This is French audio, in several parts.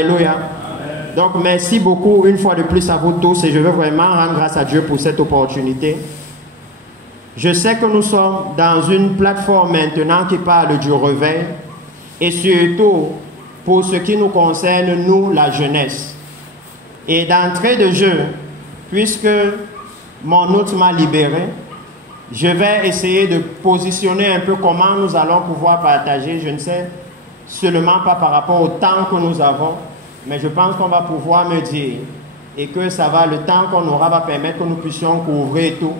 Alléluia. Donc merci beaucoup une fois de plus à vous tous et je veux vraiment rendre grâce à Dieu pour cette opportunité. Je sais que nous sommes dans une plateforme maintenant qui parle du réveil et surtout pour ce qui nous concerne, nous, la jeunesse. Et d'entrée de jeu, puisque mon hôte m'a libéré, je vais essayer de positionner un peu comment nous allons pouvoir partager, je ne sais seulement pas par rapport au temps que nous avons, mais je pense qu'on va pouvoir me dire et que ça va, le temps qu'on aura va permettre que nous puissions couvrir tout.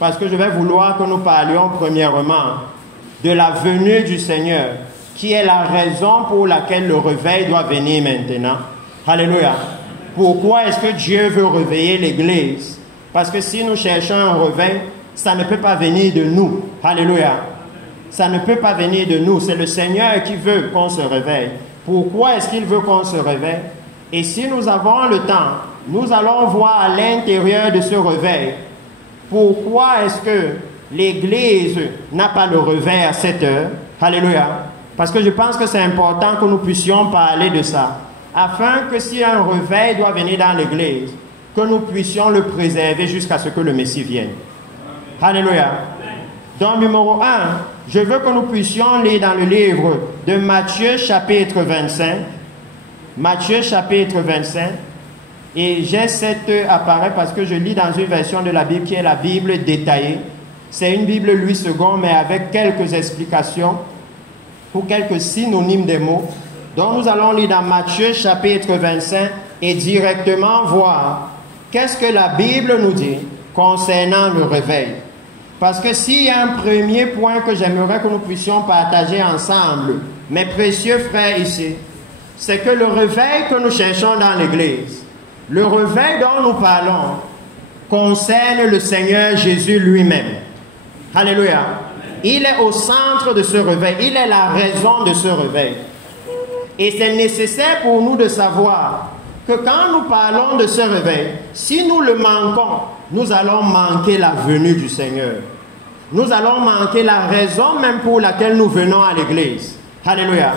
Parce que je vais vouloir que nous parlions premièrement de la venue du Seigneur, qui est la raison pour laquelle le réveil doit venir maintenant. Alléluia. Pourquoi est-ce que Dieu veut réveiller l'Église? Parce que si nous cherchons un réveil, ça ne peut pas venir de nous. Alléluia. Ça ne peut pas venir de nous. C'est le Seigneur qui veut qu'on se réveille. Pourquoi est-ce qu'il veut qu'on se réveille? Et si nous avons le temps, nous allons voir à l'intérieur de ce réveil pourquoi est-ce que l'Église n'a pas le réveil à cette heure. Alléluia. Parce que je pense que c'est important que nous puissions parler de ça. Afin que si un réveil doit venir dans l'Église, que nous puissions le préserver jusqu'à ce que le Messie vienne. Alléluia. Donc, numéro 1, je veux que nous puissions lire dans le livre de Matthieu, chapitre 25. Matthieu, chapitre 25. Et j'ai cette apparaît parce que je lis dans une version de la Bible qui est la Bible détaillée. C'est une Bible Louis II, mais avec quelques explications ou quelques synonymes des mots. Donc, nous allons lire dans Matthieu, chapitre 25 et directement voir qu'est-ce que la Bible nous dit concernant le réveil. Parce que s'il y a un premier point que j'aimerais que nous puissions partager ensemble, mes précieux frères ici, c'est que le réveil que nous cherchons dans l'Église, le réveil dont nous parlons, concerne le Seigneur Jésus lui-même. Alléluia. Il est au centre de ce réveil. Il est la raison de ce réveil. Et c'est nécessaire pour nous de savoir que quand nous parlons de ce réveil, si nous le manquons, nous allons manquer la venue du Seigneur. Nous allons manquer la raison même pour laquelle nous venons à l'église. Alléluia.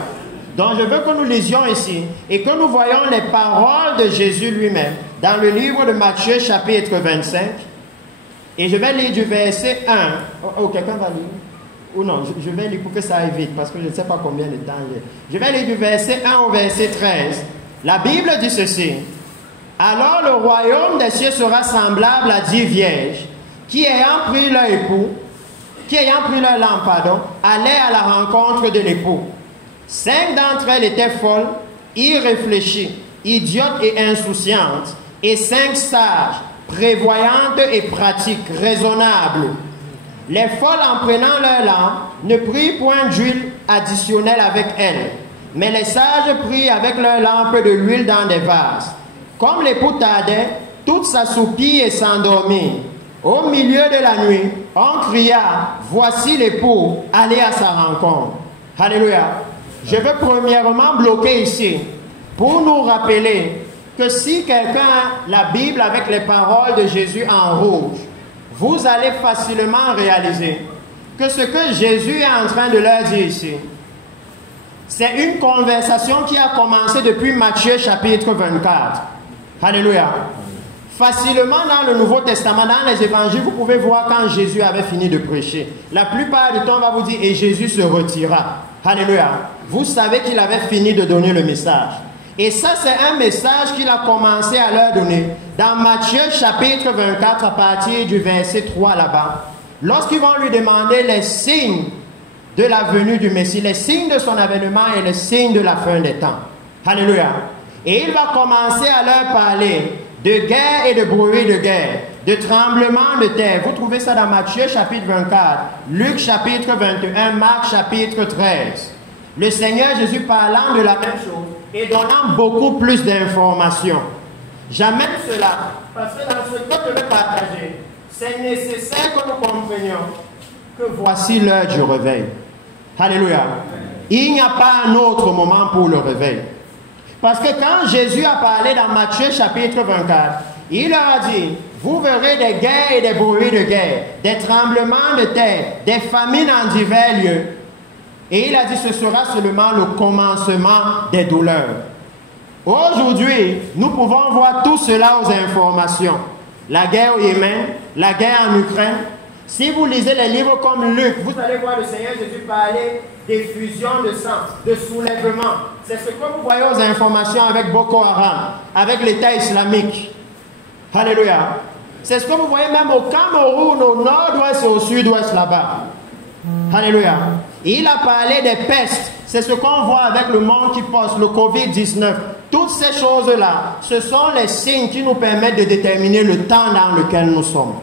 Donc je veux que nous lisions ici et que nous voyons les paroles de Jésus lui-même dans le livre de Matthieu chapitre 25. Et je vais lire du verset 1. Oh, quelqu'un va lire? Ou non, je vais lire pour que ça aille vite parce que je ne sais pas combien de temps il y a. Je vais lire du verset 1 au verset 13. La Bible dit ceci. Alors le royaume des cieux sera semblable à 10 vierges qui ayant pris leur lampe, allaient à la rencontre de l'époux. 5 d'entre elles étaient folles, irréfléchies, idiotes et insouciantes, et 5 sages, prévoyantes et pratiques, raisonnables. Les folles, en prenant leur lampe, ne prirent point d'huile additionnelle avec elles, mais les sages prirent avec leur lampe de l'huile dans des vases. Comme l'époux tardait, toutes s'assoupirent et s'endormirent. Au milieu de la nuit, on cria, voici l'époux, allez à sa rencontre. Alléluia. Je veux premièrement bloquer ici pour nous rappeler que si quelqu'un a la Bible avec les paroles de Jésus en rouge, vous allez facilement réaliser que ce que Jésus est en train de leur dire ici, c'est une conversation qui a commencé depuis Matthieu chapitre 24. Alléluia. Facilement dans le Nouveau Testament, dans les évangiles, vous pouvez voir quand Jésus avait fini de prêcher. La plupart du temps, on va vous dire, et Jésus se retira. Alléluia. Vous savez qu'il avait fini de donner le message. Et ça, c'est un message qu'il a commencé à leur donner dans Matthieu chapitre 24 à partir du verset 3 là-bas. Lorsqu'ils vont lui demander les signes de la venue du Messie, les signes de son avènement et les signes de la fin des temps. Alléluia. Et il va commencer à leur parler de guerre et de bruit de guerre, de tremblement de terre. Vous trouvez ça dans Matthieu chapitre 24, Luc chapitre 21, Marc chapitre 13. Le Seigneur Jésus parlant de la même chose et donnant beaucoup plus d'informations. J'amène cela parce que dans ce que je vais partager, c'est nécessaire que nous comprenions que voici l'heure du réveil. Alléluia. Il n'y a pas un autre moment pour le réveil. Parce que quand Jésus a parlé dans Matthieu chapitre 24, il leur a dit, vous verrez des guerres et des bruits de guerre, des tremblements de terre, des famines en divers lieux. Et il a dit, ce sera seulement le commencement des douleurs. Aujourd'hui, nous pouvons voir tout cela aux informations. La guerre au Yémen, la guerre en Ukraine. Si vous lisez les livres comme Luc, vous allez voir le Seigneur Jésus parler d'effusion de sang, de soulèvement. C'est ce que vous voyez aux informations avec Boko Haram, avec l'État islamique. Alléluia. C'est ce que vous voyez même au Cameroun, au nord-ouest et au sud-ouest là-bas. Alléluia. Il a parlé des pestes. C'est ce qu'on voit avec le monde qui passe, le Covid-19. Toutes ces choses-là, ce sont les signes qui nous permettent de déterminer le temps dans lequel nous sommes.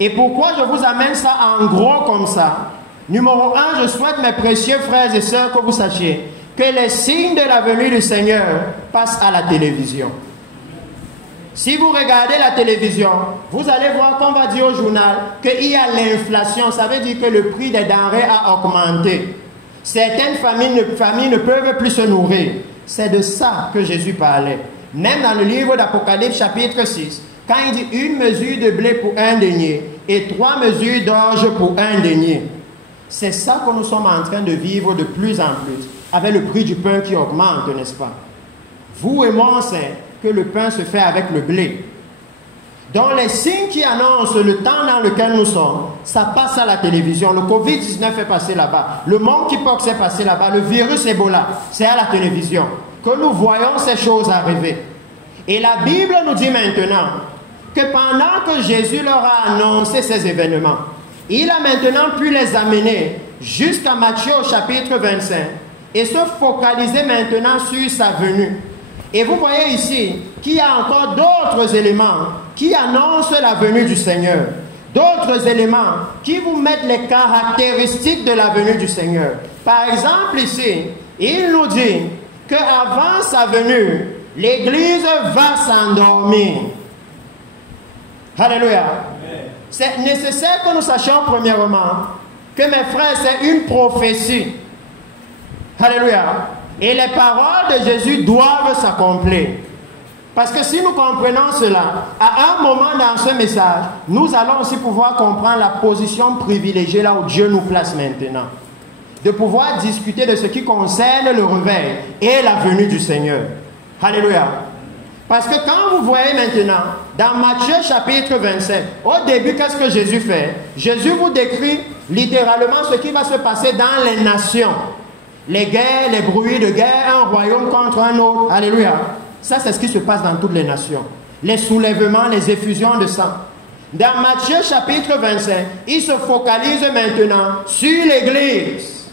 Et pourquoi je vous amène ça en gros comme ça? Numéro 1, je souhaite, mes précieux frères et sœurs, que vous sachiez que les signes de la venue du Seigneur passent à la télévision. Si vous regardez la télévision, vous allez voir qu'on va dire au journal qu'il y a l'inflation. Ça veut dire que le prix des denrées a augmenté. Certaines familles ne peuvent plus se nourrir. C'est de ça que Jésus parlait. Même dans le livre d'Apocalypse chapitre 6, quand il dit une mesure de blé pour un denier et 3 mesures d'orge pour un denier. C'est ça que nous sommes en train de vivre de plus en plus, avec le prix du pain qui augmente, n'est-ce pas? Vous et moi, on sait que le pain se fait avec le blé. Donc les signes qui annoncent le temps dans lequel nous sommes, ça passe à la télévision. Le Covid-19 est passé là-bas. Le monkeypox est passé là-bas. Le virus Ebola, c'est à la télévision que nous voyons ces choses arriver. Et la Bible nous dit maintenant que pendant que Jésus leur a annoncé ces événements, il a maintenant pu les amener jusqu'à Matthieu au chapitre 25 et se focaliser maintenant sur sa venue. Et vous voyez ici qu'il y a encore d'autres éléments qui annoncent la venue du Seigneur. D'autres éléments qui vous mettent les caractéristiques de la venue du Seigneur. Par exemple ici, il nous dit qu'avant sa venue, l'Église va s'endormir. Alléluia. C'est nécessaire que nous sachions premièrement que, mes frères, c'est une prophétie. Alléluia. Et les paroles de Jésus doivent s'accomplir. Parce que si nous comprenons cela, à un moment dans ce message, nous allons aussi pouvoir comprendre la position privilégiée là où Dieu nous place maintenant. De pouvoir discuter de ce qui concerne le réveil et la venue du Seigneur. Alléluia. Parce que quand vous voyez maintenant, dans Matthieu chapitre 27, au début, qu'est-ce que Jésus fait? Jésus vous décrit littéralement ce qui va se passer dans les nations. Les guerres, les bruits de guerre, un royaume contre un autre. Alléluia. Ça, c'est ce qui se passe dans toutes les nations. Les soulèvements, les effusions de sang. Dans Matthieu chapitre 25, il se focalise maintenant sur l'Église.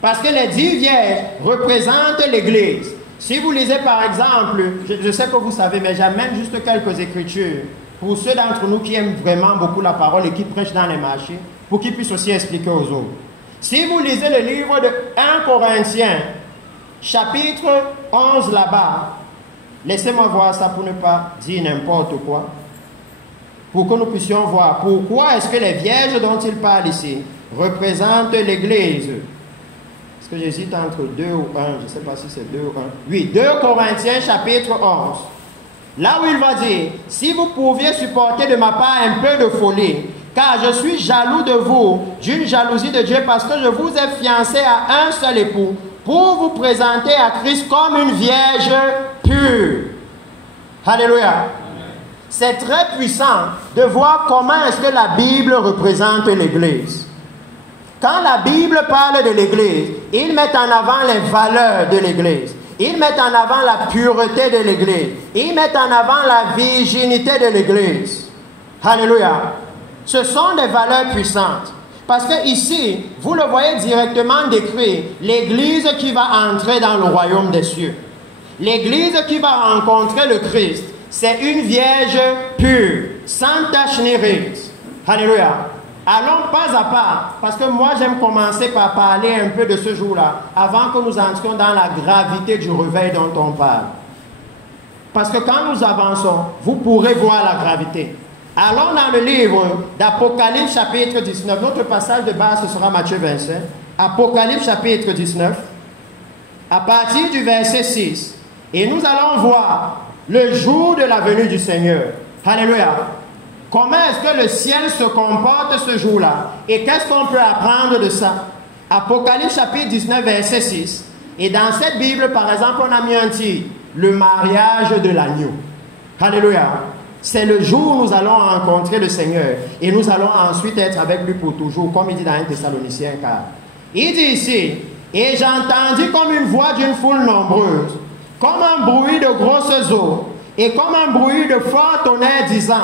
Parce que les 10 vierges représentent l'Église. Si vous lisez par exemple, je sais que vous savez, mais j'amène juste quelques écritures pour ceux d'entre nous qui aiment vraiment beaucoup la parole et qui prêchent dans les marchés, pour qu'ils puissent aussi expliquer aux autres. Si vous lisez le livre de 1 Corinthiens, chapitre 11 là-bas, laissez-moi voir ça pour ne pas dire n'importe quoi, pour que nous puissions voir pourquoi est-ce que les vierges dont il parle ici représentent l'Église. Est-ce que j'hésite entre 2 ou 1? Je ne sais pas si c'est 2 ou 1. Oui, 2 Corinthiens chapitre 11. Là où il va dire, si vous pouviez supporter de ma part un peu de folie, car je suis jaloux de vous, d'une jalousie de Dieu, parce que je vous ai fiancé à un seul époux, pour vous présenter à Christ comme une vierge pure. Alléluia. C'est très puissant de voir comment est-ce que la Bible représente l'Église. Quand la Bible parle de l'Église, ils mettent en avant les valeurs de l'Église. Ils mettent en avant la pureté de l'Église. Ils mettent en avant la virginité de l'Église. Alléluia. Ce sont des valeurs puissantes. Parce que ici, vous le voyez directement décrit, l'Église qui va entrer dans le royaume des cieux. L'Église qui va rencontrer le Christ, c'est une vierge pure, sans tache ni ride. Alléluia. Allons pas à pas, parce que moi j'aime commencer par parler un peu de ce jour-là, avant que nous entrions dans la gravité du réveil dont on parle. Parce que quand nous avançons, vous pourrez voir la gravité. Allons dans le livre d'Apocalypse chapitre 19. Notre passage de base, ce sera Matthieu 25. Apocalypse chapitre 19, à partir du verset 6. Et nous allons voir le jour de la venue du Seigneur. Alléluia. Comment est-ce que le ciel se comporte ce jour-là? Et qu'est-ce qu'on peut apprendre de ça? Apocalypse chapitre 19, verset 6. Et dans cette Bible, par exemple, on a mis un titre, le mariage de l'agneau. Alléluia. C'est le jour où nous allons rencontrer le Seigneur et nous allons ensuite être avec lui pour toujours, comme il dit dans 1 Thessaloniciens 4. Il dit ici, et j'entendis comme une voix d'une foule nombreuse, comme un bruit de grosses eaux et comme un bruit de fort tonnerre disant,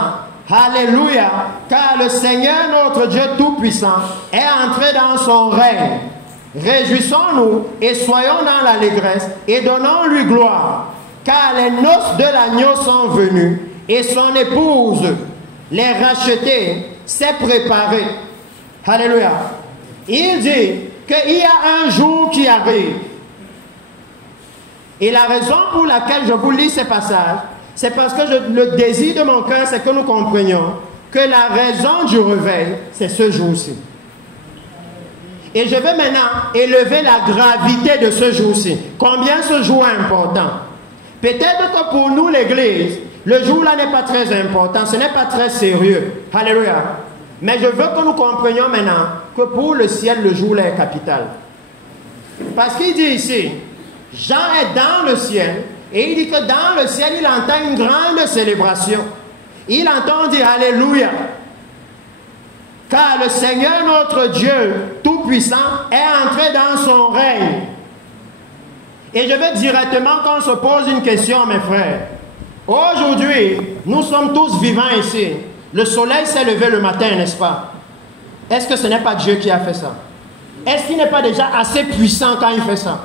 Alléluia, car le Seigneur notre Dieu Tout-Puissant est entré dans son règne. Réjouissons-nous et soyons dans l'allégresse et donnons-lui gloire, car les noces de l'agneau sont venues et son épouse, les rachetée, s'est préparée. Alléluia. Il dit qu'il y a un jour qui arrive. Et la raison pour laquelle je vous lis ces passages, c'est parce que le désir de mon cœur, c'est que nous comprenions que la raison du réveil, c'est ce jour-ci. Et je vais maintenant élever la gravité de ce jour-ci. Combien ce jour est important? Peut-être que pour nous, l'Église, le jour-là n'est pas très important, ce n'est pas très sérieux. Alléluia. Mais je veux que nous comprenions maintenant que pour le ciel, le jour-là est capital. Parce qu'il dit ici, Jean est dans le ciel, et il dit que dans le ciel, il entend une grande célébration. Il entend dire Alléluia. Car le Seigneur notre Dieu Tout-Puissant est entré dans son règne. Et je veux directement qu'on se pose une question, mes frères. Aujourd'hui, nous sommes tous vivants ici. Le soleil s'est levé le matin, n'est-ce pas? Est-ce que ce n'est pas Dieu qui a fait ça? Est-ce qu'il n'est pas déjà assez puissant quand il fait ça?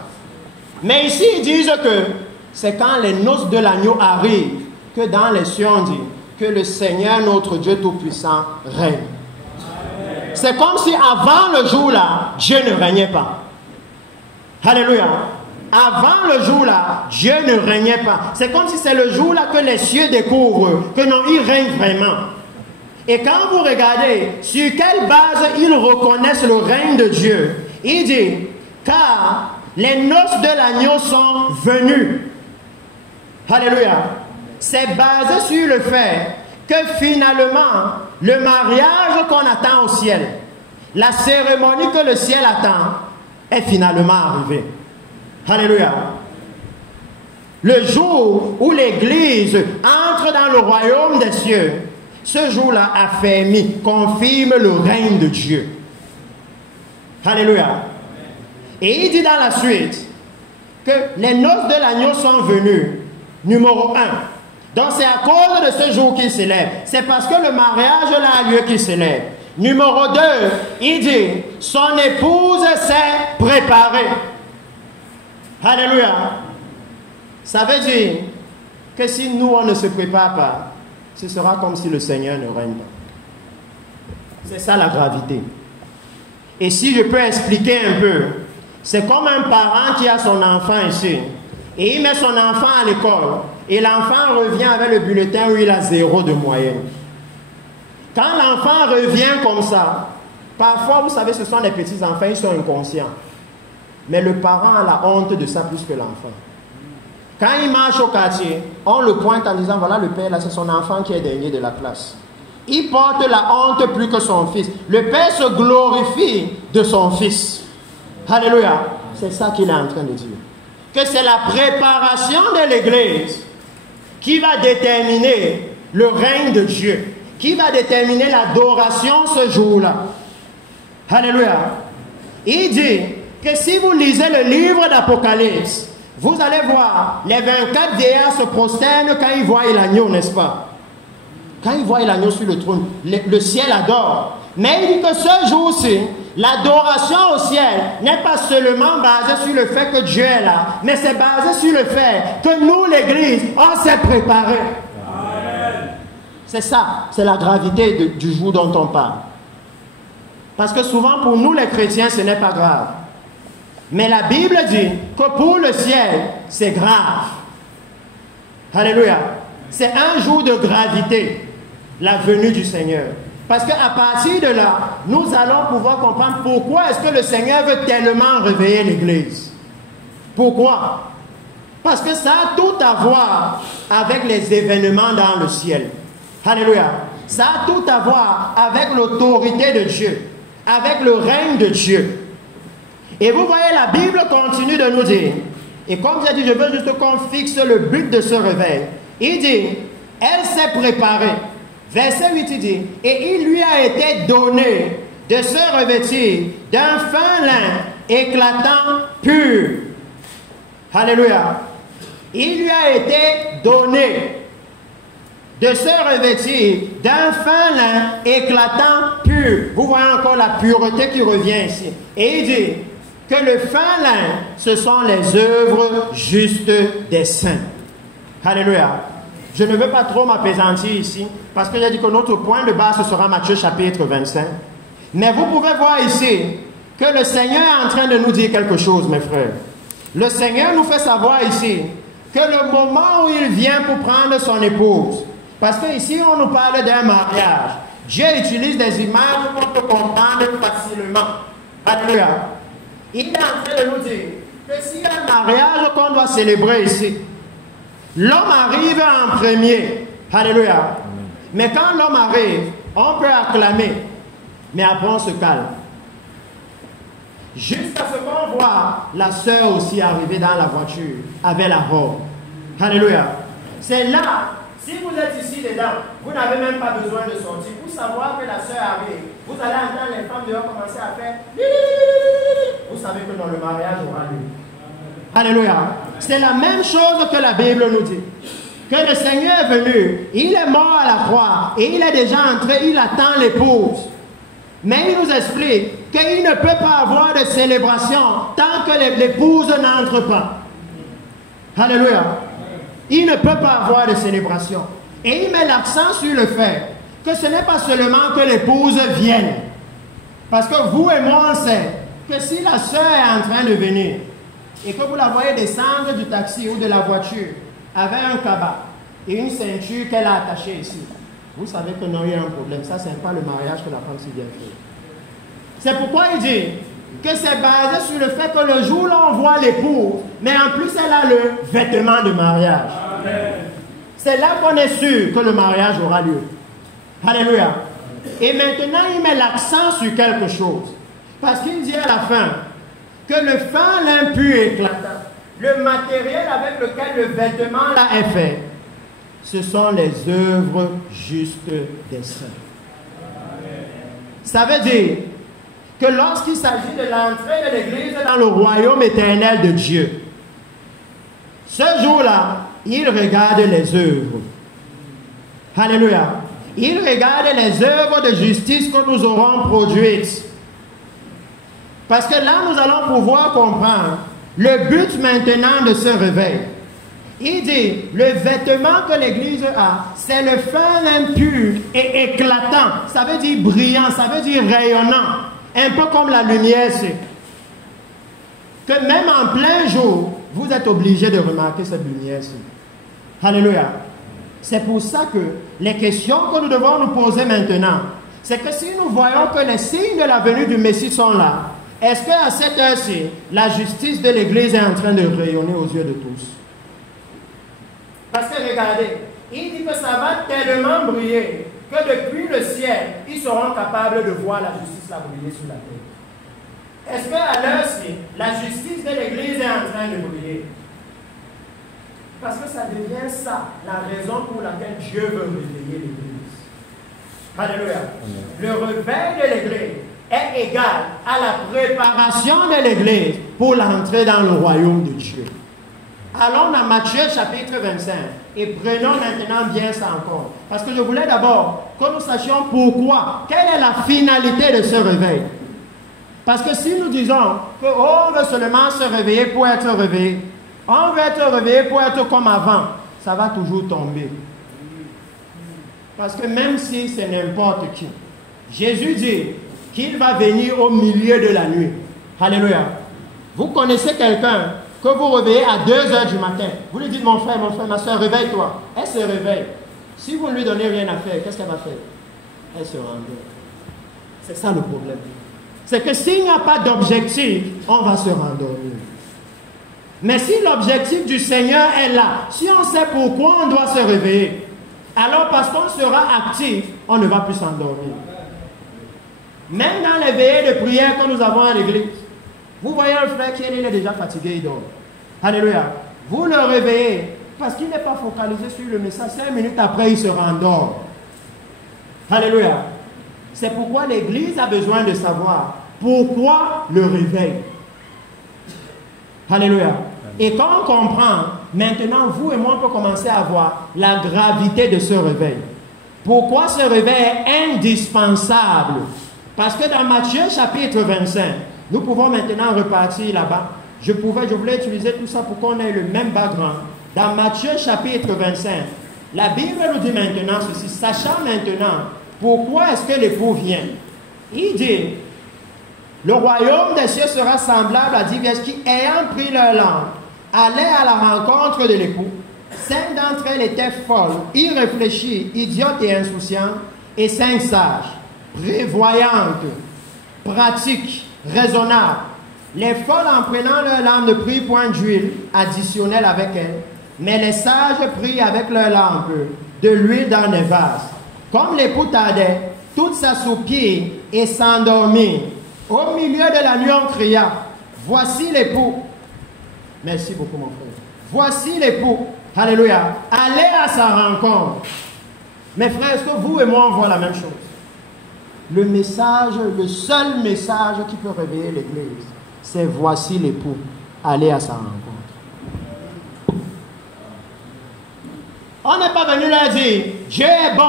Mais ici, ils disent que c'est quand les noces de l'agneau arrivent que dans les cieux on dit que le Seigneur notre Dieu Tout-Puissant règne. C'est comme si avant le jour-là, Dieu ne régnait pas. Alléluia. Avant le jour-là, Dieu ne régnait pas. C'est comme si c'est le jour-là que les cieux découvrent que non, il règne vraiment. Et quand vous regardez sur quelle base ils reconnaissent le règne de Dieu, il dit, car les noces de l'agneau sont venues. Alléluia. C'est basé sur le fait que finalement, le mariage qu'on attend au ciel, la cérémonie que le ciel attend, est finalement arrivée. Alléluia. Le jour où l'Église entre dans le royaume des cieux, ce jour-là affermit, confirme le règne de Dieu. Alléluia. Et il dit dans la suite que les noces de l'agneau sont venues. Numéro 1. Donc c'est à cause de ce jour qu'il célèbre. C'est parce que le mariage là a lieu qu'il célèbre. Numéro 2, il dit, son épouse s'est préparée. Alléluia. Ça veut dire que si nous on ne se prépare pas, ce sera comme si le Seigneur ne règne pas. C'est ça la gravité. Et si je peux expliquer un peu, c'est comme un parent qui a son enfant ici, et il met son enfant à l'école, et l'enfant revient avec le bulletin où il a 0 de moyenne. Quand l'enfant revient comme ça, parfois, vous savez, ce sont des petits enfants, ils sont inconscients. Mais le parent a la honte de ça plus que l'enfant. Quand il marche au quartier, on le pointe en disant, voilà le père, là, c'est son enfant qui est dernier de la classe. Il porte la honte plus que son fils. Le père se glorifie de son fils. Alléluia. C'est ça qu'il est en train de dire. Que c'est la préparation de l'Église qui va déterminer le règne de Dieu, qui va déterminer l'adoration ce jour-là. Alléluia. Il dit que si vous lisez le livre d'Apocalypse, vous allez voir, les 24 vieillards se prosternent quand ils voient l'agneau, n'est-ce pas? Quand ils voient l'agneau sur le trône, le ciel adore. Mais il dit que ce jour-ci, l'adoration au ciel n'est pas seulement basée sur le fait que Dieu est là, mais c'est basé sur le fait que nous, l'Église, on s'est préparé. C'est ça, c'est la gravité du jour dont on parle. Parce que souvent, pour nous, les chrétiens, ce n'est pas grave. Mais la Bible dit que pour le ciel, c'est grave. Alléluia. C'est un jour de gravité, la venue du Seigneur. Parce qu'à partir de là, nous allons pouvoir comprendre pourquoi est-ce que le Seigneur veut tellement réveiller l'Église. Pourquoi? Parce que ça a tout à voir avec les événements dans le ciel. Alléluia. Ça a tout à voir avec l'autorité de Dieu, avec le règne de Dieu. Et vous voyez, la Bible continue de nous dire, et comme j'ai dit, je veux juste qu'on fixe le but de ce réveil. Il dit, elle s'est préparée. Verset 8, il dit, et il lui a été donné de se revêtir d'un fin lin éclatant pur. Alléluia. Il lui a été donné de se revêtir d'un fin lin éclatant pur. Vous voyez encore la pureté qui revient ici. Et il dit que le fin lin, ce sont les œuvres justes des saints. Alléluia. Je ne veux pas trop m'apaisantir ici, parce que j'ai dit que notre point de base, ce sera Matthieu chapitre 25. Mais vous pouvez voir ici que le Seigneur est en train de nous dire quelque chose, mes frères. Le Seigneur nous fait savoir ici que le moment où il vient pour prendre son épouse, parce qu'ici on nous parle d'un mariage, Dieu utilise des images qu'on peut comprendre facilement. Alléluia. Il est en train de nous dire que s'il y a un mariage qu'on doit célébrer ici, l'homme arrive en premier. Alléluia. Mais quand l'homme arrive, on peut acclamer. Mais après on se calme. Jusqu'à ce qu'on voit la sœur aussi arriver dans la voiture avec la robe. Alléluia. C'est là, si vous êtes ici dedans, vous n'avez même pas besoin de sortir. Pour savoir que la sœur arrive, vous allez entendre les femmes dehors commencer à faire. Vous savez que dans le mariage aura lieu. Alléluia. C'est la même chose que la Bible nous dit. Que le Seigneur est venu, il est mort à la croix et il est déjà entré, il attend l'épouse. Mais il nous explique qu'il ne peut pas avoir de célébration tant que l'épouse n'entre pas. Alléluia. Il ne peut pas avoir de célébration. Et il met l'accent sur le fait que ce n'est pas seulement que l'épouse vienne. Parce que vous et moi, on sait que si la sœur est en train de venir et que vous la voyez descendre du taxi ou de la voiture avec un cabas et une ceinture qu'elle a attachée ici, vous savez que non, il y a un problème. Ça, ce n'est pas le mariage que la femme s'y vient faire. C'est pourquoi il dit que c'est basé sur le fait que le jour où l'on voit l'épouse, mais en plus elle a le vêtement de mariage. C'est là qu'on est sûr que le mariage aura lieu. Alléluia. Et maintenant, il met l'accent sur quelque chose. Parce qu'il dit à la fin que le fin lin pur éclatant, le matériel avec lequel le vêtement là est fait, ce sont les œuvres justes des saints. Ça veut dire que lorsqu'il s'agit de l'entrée de l'Église dans le royaume éternel de Dieu, ce jour-là, il regarde les œuvres. Alléluia. Il regarde les œuvres de justice que nous aurons produites. Parce que là, nous allons pouvoir comprendre le but maintenant de ce réveil. Il dit, le vêtement que l'Église a, c'est le fin lin pur et éclatant. Ça veut dire brillant, ça veut dire rayonnant. Un peu comme la lumière, c'est que même en plein jour, vous êtes obligé de remarquer cette lumière-ci. Alléluia. C'est pour ça que les questions que nous devons nous poser maintenant, c'est que si nous voyons que les signes de la venue du Messie sont là, est-ce qu'à cette heure-ci, la justice de l'Église est en train de rayonner aux yeux de tous? Parce que regardez, il dit que ça va tellement briller que depuis le ciel, ils seront capables de voir la justice là briller sur la terre. Est-ce qu'à l'heure-ci, la justice de l'Église est en train de briller? Parce que ça devient ça, la raison pour laquelle Dieu veut réveiller l'Église. Alléluia. Le réveil de l'Église est égal à la préparation de l'Église pour l'entrée dans le royaume de Dieu. Allons dans Matthieu chapitre 25 et prenons maintenant bien ça encore. Parce que je voulais d'abord que nous sachions pourquoi, quelle est la finalité de ce réveil. Parce que si nous disons qu'on veut seulement se réveiller pour être réveillé, on veut être réveillé pour être comme avant, ça va toujours tomber. Parce que même si c'est n'importe qui, Jésus dit qu'il va venir au milieu de la nuit. Alléluia. Vous connaissez quelqu'un que vous réveillez à 2 h du matin. Vous lui dites, mon frère, ma soeur, réveille-toi. Elle se réveille. Si vous ne lui donnez rien à faire, qu'est-ce qu'elle va faire? Elle se rendort. C'est ça le problème. C'est que s'il n'y a pas d'objectif, on va se rendormir. Mais si l'objectif du Seigneur est là, si on sait pourquoi on doit se réveiller, alors parce qu'on sera actif, on ne va plus s'endormir. Même dans les veillées de prière que nous avons à l'église, Vous voyez un frère qui il est déjà fatigué, il dort. Alléluia. Vous le réveillez parce qu'il n'est pas focalisé sur le message. 5 minutes après, il se rendort. Alléluia. C'est pourquoi l'Église a besoin de savoir pourquoi le réveil. Alléluia. Et quand on comprend, maintenant, vous et moi, on peut commencer à voir la gravité de ce réveil. Pourquoi ce réveil est indispensable? Parce que dans Matthieu chapitre 25, nous pouvons maintenant repartir là-bas. Je voulais utiliser tout ça pour qu'on ait le même background. Dans Matthieu chapitre 25, la Bible nous dit maintenant ceci, sachant maintenant pourquoi est-ce que l'époux vient. Il dit, le royaume des cieux sera semblable à 10 vierges qui, ayant pris leur lampe, allaient à la rencontre de l'époux. 5 d'entre elles étaient folles, irréfléchies, idiotes et insouciantes, et 5 sages, prévoyantes, pratiques, raisonnables. Les folles, en prenant leur lampe, ne prirent point d'huile additionnelle avec elles, mais les sages prirent avec leur lampe de l'huile dans des vases. Comme l'époux tardait, toutes s'assoupirent et s'endormirent. Au milieu de la nuit, on cria, voici l'époux. Merci beaucoup, mon frère. Voici l'époux. Alléluia. Allez à sa rencontre. Mes frères, est-ce que vous et moi, on voit la même chose? Le message, le seul message qui peut réveiller l'Église, c'est voici l'époux. Allez à sa rencontre. On n'est pas venu leur dire, Dieu est bon.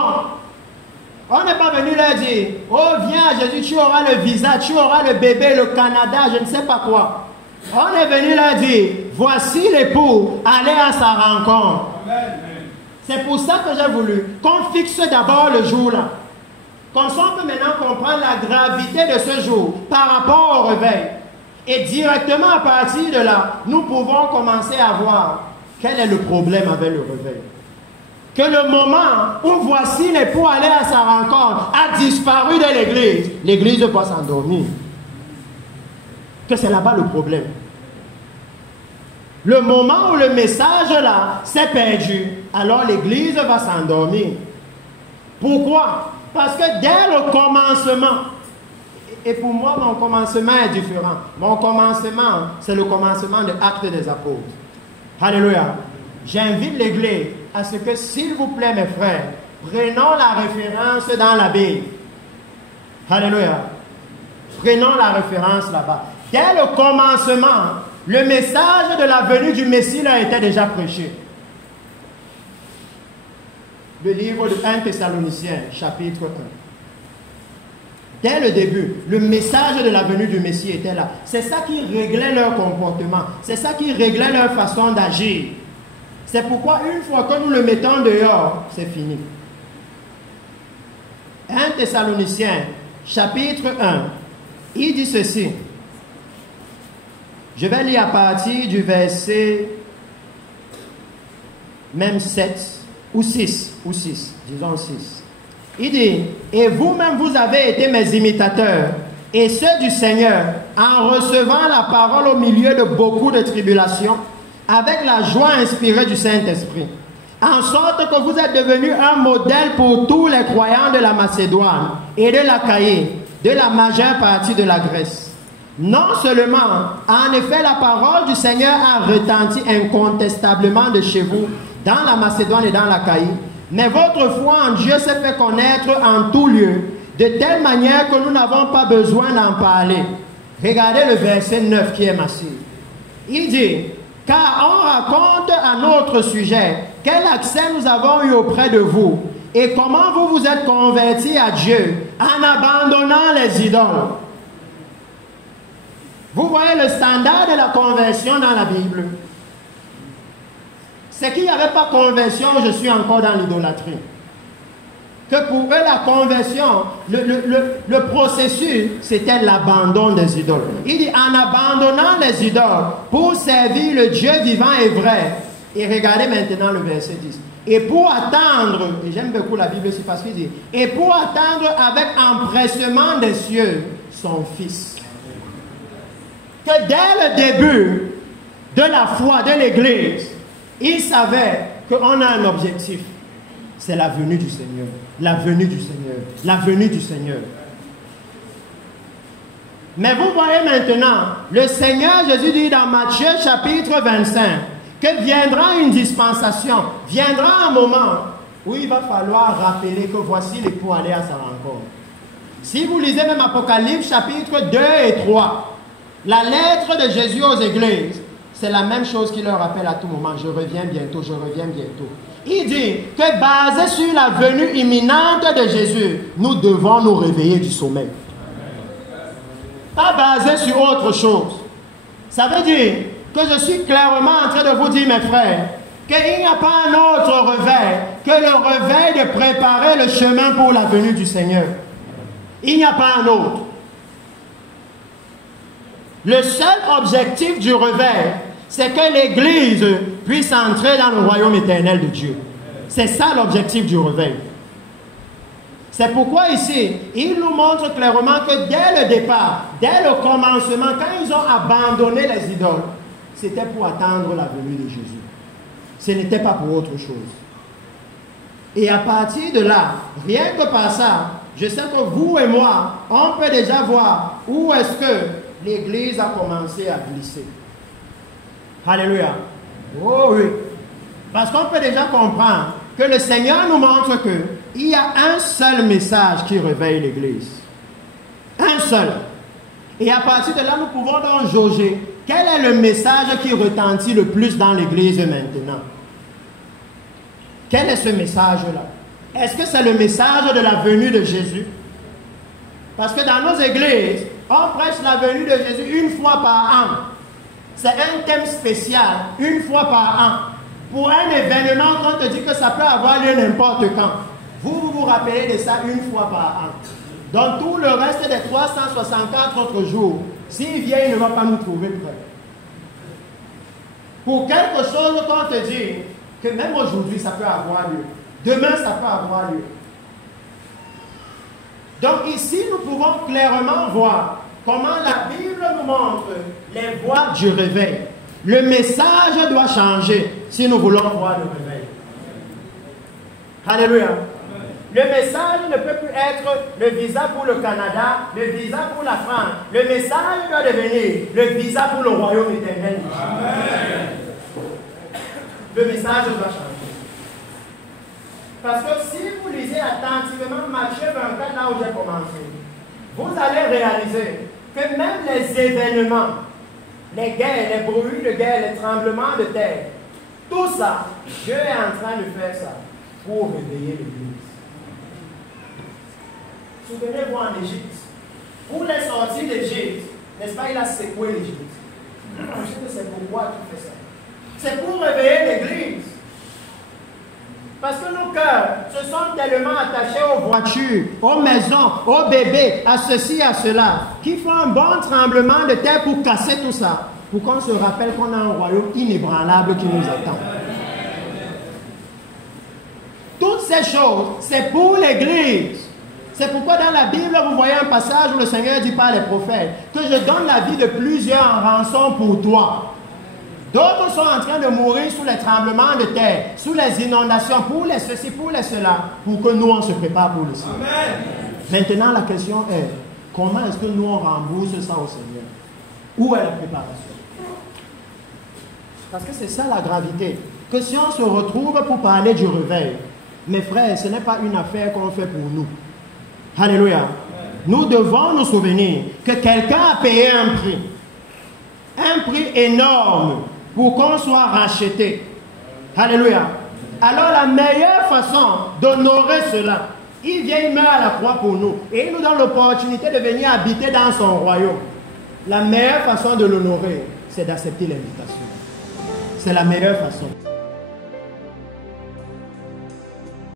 On n'est pas venu leur dire, oh viens Jésus, tu auras le visa, tu auras le bébé, le Canada, je ne sais pas quoi. On est venu leur dire, voici l'époux, allez à sa rencontre. C'est pour ça que j'ai voulu qu'on fixe d'abord le jour là. Comme ça, on peut maintenant comprendre la gravité de ce jour par rapport au réveil. Et directement à partir de là, nous pouvons commencer à voir quel est le problème avec le réveil. Que le moment où voici l'époux aller à sa rencontre a disparu de l'église, l'église doit s'endormir. Que c'est là-bas le problème. Le moment où le message là s'est perdu, alors l'église va s'endormir. Pourquoi? Parce que dès le commencement, et pour moi mon commencement est différent. Mon commencement, c'est le commencement de Actes des Apôtres. Alléluia. J'invite l'église à ce que, s'il vous plaît, mes frères, prenons la référence dans la Bible. Alléluia. Prenons la référence là-bas. Dès le commencement, le message de la venue du Messie a été déjà prêché. Le livre de 1 Thessaloniciens, chapitre 1. Dès le début, le message de la venue du Messie était là. C'est ça qui réglait leur comportement. C'est ça qui réglait leur façon d'agir. C'est pourquoi une fois que nous le mettons dehors, c'est fini. 1 Thessaloniciens, chapitre 1, il dit ceci. Je vais lire à partir du verset même 7 ou 6, disons 6. Il dit, et vous-même vous avez été mes imitateurs et ceux du Seigneur en recevant la parole au milieu de beaucoup de tribulations, avec la joie inspirée du Saint-Esprit, en sorte que vous êtes devenus un modèle pour tous les croyants de la Macédoine et de l'Achaïe, de la majeure partie de la Grèce. Non seulement, en effet, la parole du Seigneur a retenti incontestablement de chez vous, dans la Macédoine et dans l'Achaïe, mais votre foi en Dieu s'est fait connaître en tout lieu, de telle manière que nous n'avons pas besoin d'en parler. Regardez le verset 9 qui est massif. Il dit, car on raconte à notre sujet quel accès nous avons eu auprès de vous et comment vous vous êtes convertis à Dieu en abandonnant les idoles. Vous voyez le standard de la conversion dans la Bible. C'est qu'il n'y avait pas conversion, je suis encore dans l'idolâtrie. Que pour eux, la conversion, le processus, c'était l'abandon des idoles. Il dit, en abandonnant les idoles pour servir le Dieu vivant et vrai. Et regardez maintenant le verset 10. Et pour attendre, et j'aime beaucoup la Bible aussi parce qu'il dit, et pour attendre avec empressement des cieux son Fils. Que dès le début de la foi de l'Église, il savait qu'on a un objectif. C'est la venue du Seigneur. La venue du Seigneur. La venue du Seigneur. Mais vous voyez maintenant, le Seigneur Jésus dit dans Matthieu chapitre 25 que viendra une dispensation, viendra un moment où il va falloir rappeler que voici l'époux allé à sa rencontre. Si vous lisez même Apocalypse chapitre 2 et 3, la lettre de Jésus aux églises, c'est la même chose qu'il leur rappelle à tout moment. Je reviens bientôt, je reviens bientôt. Il dit que basé sur la venue imminente de Jésus, nous devons nous réveiller du sommeil. Pas basé sur autre chose. Ça veut dire que je suis clairement en train de vous dire, mes frères, qu'il n'y a pas un autre réveil que le réveil de préparer le chemin pour la venue du Seigneur. Il n'y a pas un autre. Le seul objectif du réveil, c'est que l'Église puisse entrer dans le royaume éternel de Dieu. C'est ça l'objectif du réveil. C'est pourquoi ici, il nous montre clairement que dès le départ, dès le commencement, quand ils ont abandonné les idoles, c'était pour attendre la venue de Jésus. Ce n'était pas pour autre chose. Et à partir de là, rien que par ça, je sais que vous et moi, on peut déjà voir où est-ce que l'Église a commencé à glisser. Alléluia. Oh oui. Parce qu'on peut déjà comprendre que le Seigneur nous montre qu'il y a un seul message qui réveille l'Église. Un seul. Et à partir de là, nous pouvons donc jauger quel est le message qui retentit le plus dans l'Église maintenant. Quel est ce message-là? Est-ce que c'est le message de la venue de Jésus? Parce que dans nos églises, on prêche la venue de Jésus une fois par an. C'est un thème spécial, une fois par an. Pour un événement, on te dit que ça peut avoir lieu n'importe quand. Vous vous rappelez de ça une fois par an. Dans tout le reste des 364 autres jours, s'il vient, il ne va pas nous trouver prêts. Pour quelque chose qu'on te dit, que même aujourd'hui, ça peut avoir lieu. Demain, ça peut avoir lieu. Donc ici, nous pouvons clairement voir comment la Bible nous montre les voies du réveil. Le message doit changer si nous voulons voir le réveil. Alléluia. Le message ne peut plus être le visa pour le Canada, le visa pour la France. Le message doit devenir le visa pour le royaume éternel. Amen. Le message doit changer. Parce que si vous lisez attentivement Matthieu 24, là où j'ai commencé, vous allez réaliser que même les événements, les guerres, les bruits de guerre, les tremblements de terre, tout ça, Dieu est en train de faire ça pour réveiller l'Église. Souvenez-vous en Égypte, pour les sorties d'Égypte, n'est-ce pas, il a secoué l'Égypte. Je sais que c'est pourquoi tu fais ça. C'est pour réveiller l'Église. Parce que nos cœurs se sont tellement attachés aux voitures, aux maisons, aux bébés, à ceci, à cela, qu'il faut un bon tremblement de terre pour casser tout ça, pour qu'on se rappelle qu'on a un royaume inébranlable qui nous attend. Toutes ces choses, c'est pour l'Église. C'est pourquoi dans la Bible, vous voyez un passage où le Seigneur dit par les prophètes que je donne la vie de plusieurs en rançon pour toi. D'autres sont en train de mourir sous les tremblements de terre, sous les inondations, pour les ceci, pour les cela, pour que nous, on se prépare pour le ciel. Maintenant, la question est, comment est-ce que nous, on rembourse ça au Seigneur? Où est la préparation? Parce que c'est ça la gravité. Que si on se retrouve pour parler du réveil, mes frères, ce n'est pas une affaire qu'on fait pour nous. Alléluia. Nous devons nous souvenir que quelqu'un a payé un prix énorme, pour qu'on soit racheté. Alléluia. Alors la meilleure façon d'honorer cela, il vient, il meurt à la croix pour nous. Et il nous donne l'opportunité de venir habiter dans son royaume. La meilleure façon de l'honorer, c'est d'accepter l'invitation. C'est la meilleure façon.